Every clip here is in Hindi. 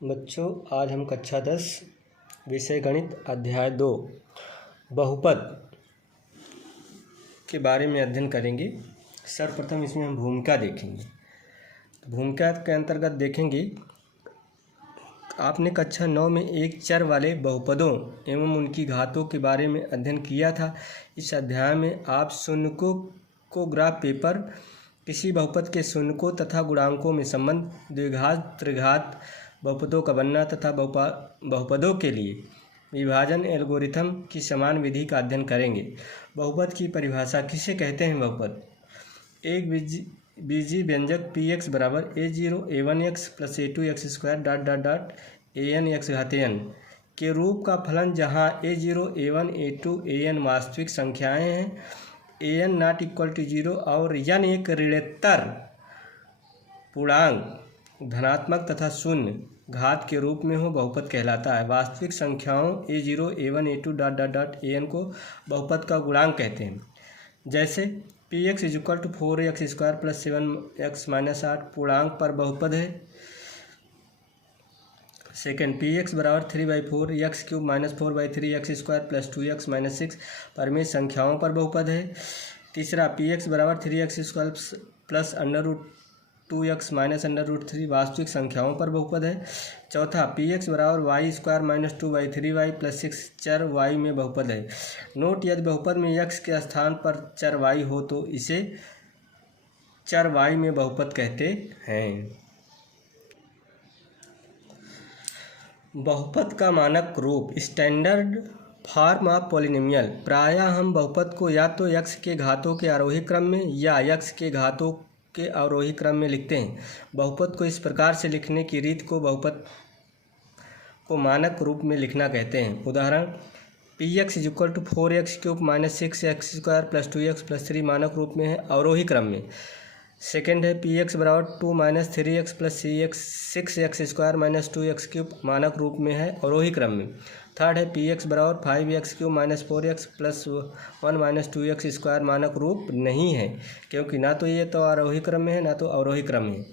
बच्चों, आज हम कक्षा 10 विषय गणित अध्याय 2 बहुपद के बारे में अध्ययन करेंगे। सर्वप्रथम इसमें हम भूमिका देखेंगे। भूमिका के अंतर्गत देखेंगे, आपने कक्षा 9 में एक चर वाले बहुपदों एवं उनकी घातों के बारे में अध्ययन किया था। इस अध्याय में आप शून्यकों को ग्राफ पेपर, किसी बहुपद के शून्यकों तथा गुणांकों में संबंध, द्विघात त्रिघात बहुपदों का बनना तथा बहुपदों के लिए विभाजन एल्गोरिथम की समान विधि का अध्ययन करेंगे। बहुपद की परिभाषा किसे कहते हैं? बहुपद एक बीजीय व्यंजक px बराबर a0 a1x plus a2x square dot dot dot an x घात n के रूप का फलन, जहाँ a0 a1 a2 an वास्तविक संख्याएं हैं, an नॉट इक्वल टू 0 और n एक ऋणोत्तर पूर्णांक धनात्मक तथा शून्य घात के रूप में हो, बहुपद कहलाता है। वास्तविक संख्याओं a0 a1 a2 dot dot dot an को बहुपद का गुणांक कहते हैं। जैसे px equal to 4x square plus 7x minus 8 पूर्णांक पर बहुपद है। सेकेंड, px बराबर 3/4 x cube minus 4/3 x square plus 2x minus 6 परमेय संख्याओं पर बहुपद है। तीसरा, px बराबर 3x square plus √2x minus √3 वास्तविक संख्याओं पर बहुपद है। चौथा, px बराबर y square minus 2/3y plus 6 चर y में बहुपद है। नोट, यदि बहुपद में x के स्थान पर चर y हो तो इसे चर y में बहुपद कहते हैं। बहुपद का मानक रूप, स्टैंडर्ड फॉर्म ऑफ पॉलिनोमियल। प्रायः हम बहुपद को या तो x के घातों के आरोही क्रम में या x के घातों के अवरोही क्रम में लिखते हैं। बहुपद को इस प्रकार से लिखने की रीत को बहुपद को मानक रूप में लिखना कहते हैं। उदाहरण, px equal to 4x cube minus 6x square plus 2x plus 3 मानक रूप में है, अवरोही क्रम में। सेकेंड है px बराबर 2 minus 3x plus 6x square minus 2x cube मानक रूप में है, अवरोही क्रम में। थर्ड है px बराबर 5x cube minus 4x plus 1 minus 2x square मानक रूप नहीं है, क्योंकि ना तो ये तो आरोही क्रम में है ना तो अवरोही क्रम में है।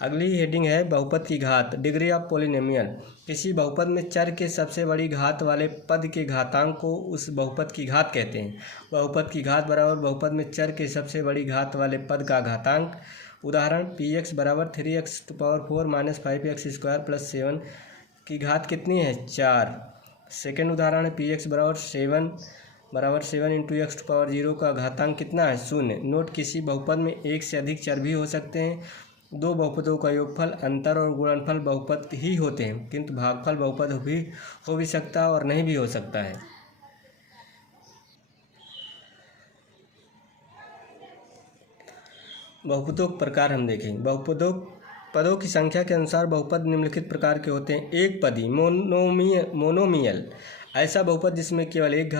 अगली हेडिंग है बहुपद की घात, डिग्री ऑफ पॉलिनोमियल। किसी बहुपद में चर के सबसे बड़ी घात वाले पद के घातांक को उस बहुपद की घात कहते हैं। बहुपद की घात बराबर बहुपद में चर के सबसे बड़ी घात वाले पद का घातांक। उदाहरण, px बराबर 3x⁴ minus 5x square plus 7 की घात कितनी है? 4। सेकेंड उदाहरण है px बराबर 7 इंटू x⁴ का घातांक कितना है? 0। नोट, किसी बहुपद में एक से अधिक चर भी हो सकते हैं। दो बहुपदों का योगफल, अंतर और गुणनफल बहुपद ही होते हैं, किंतु भागफल बहुपद हो भी सकता है और नहीं भी हो सकता है। बहुपदों के प्रकार हम देखेंगे। पदों की संख्या के अनुसार बहुपद निम्नलिखित प्रकार के होते हैं। एक पदी मोनोमियल, ऐसा बहुपद जिसमें केवल एक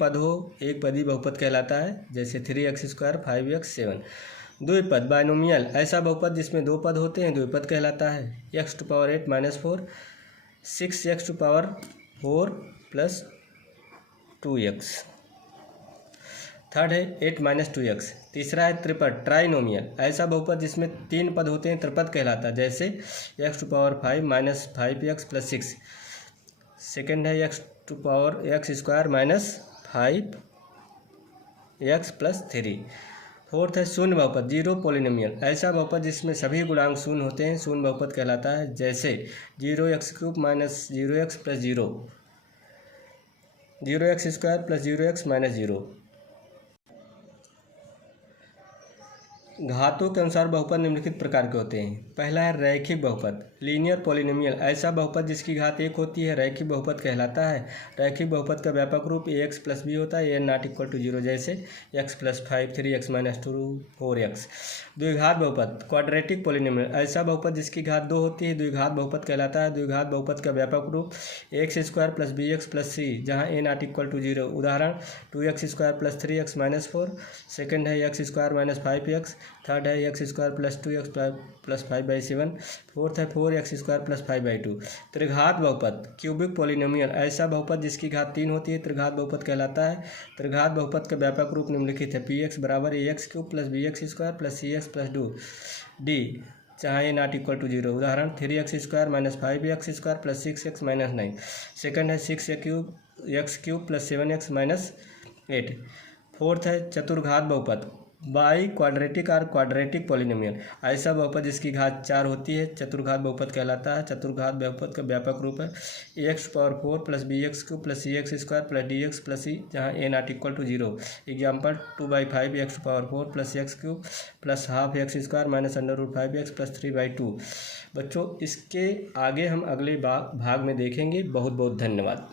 पद हो, एक पदी बहुपद कहलाता है। जैसे 3x स्क्वायर 5x 7। द्विपद बाइनोमियल, ऐसा बहुपद जिसमें दो पद होते हैं, द्विपद कहलाता है। x⁴ minus 4 6x⁴ plus 2x। Third है 8 माइनस 2x। तीसरा है त्रिपद ट्राइनोमियल, ऐसा बहुपद जिसमें तीन पद होते हैं, त्रिपद कहलाता है। जैसे x⁵ minus 5x plus 6। Second है x square minus 5x plus 3। Fourth है शून्य बहुपद जीरो पॉलिनोमियल, ऐसा बहुपद जिसमें सभी गुणांक शून्य होते हैं, शून्य बहुपद कहलाता है। जैसे 0x³ minus 0x plus 0, 0x square plus 0x minus 0। घातों के अनुसार बहुपद निम्नलिखित प्रकार के होते हैं। पहला है रैखिक बहुपद, लीनियर पॉलिनोमियल, ऐसा बहुपद जिसकी घात 1 होती है, रैखिक बहुपद कहलाता है। रैखिक बहुपद का व्यापक रूप ax प्लस b होता है, an नॉट इक्वल टू 0। जैसे x plus 5 3x minus 2 4x। द्विघात बहुपद क्वाड्रेटिक पॉलिनोमियल, ऐसा बहुपद जिसकी घात 2 होती है, द्विघात बहुपद कहलाता है। द्विघात बहुपद का व्यापक रूप x square plus bx plus c, जहाँ a नॉट इक्वल टू 0। उदाहरण, 2x square plus 3x minus 4। Second है x square minus 5x। Third है x square plus 2x plus 5/7। Fourth है 4x स्क्वायर प्लस 5/2। त्रिघात बहुपद क्यूबिक पॉलिनोमियल, ऐसा बहुपद जिसकी घात 3 होती है, त्रिघात बहुपद कहलाता है। त्रिघात बहुपद का व्यापक रूप निम्नलिखित है। px बराबर ax³ plus bx square plus cx plus 2d। जहाँ ए नॉट इक्वल टू 0। उदाहरण 3x² minus 5x² plus 6x minus 9। Second है 6x³ plus 7x minus 8। Fourth है चतुर्घात बहुपद बाई क्वाड्रेटिक और क्वाड्रेटिक पॉलिनोमियल। ऐसा बहुपद जिसकी घात 4 होती है चतुर्घात बहुपद कहलाता है। चतुर्घात बहुपद का व्यापक रूप है ax⁴ plus bx³ plus cx² plus dx plus e, जहाँ a not equal to 0। Example 2/5x⁴ plus x³ plus ½ minus √5x plus 3/2। बच्चों इसके आगे हम अगले भाग में देखेंगे। बहुत बहुत धन्यवाद।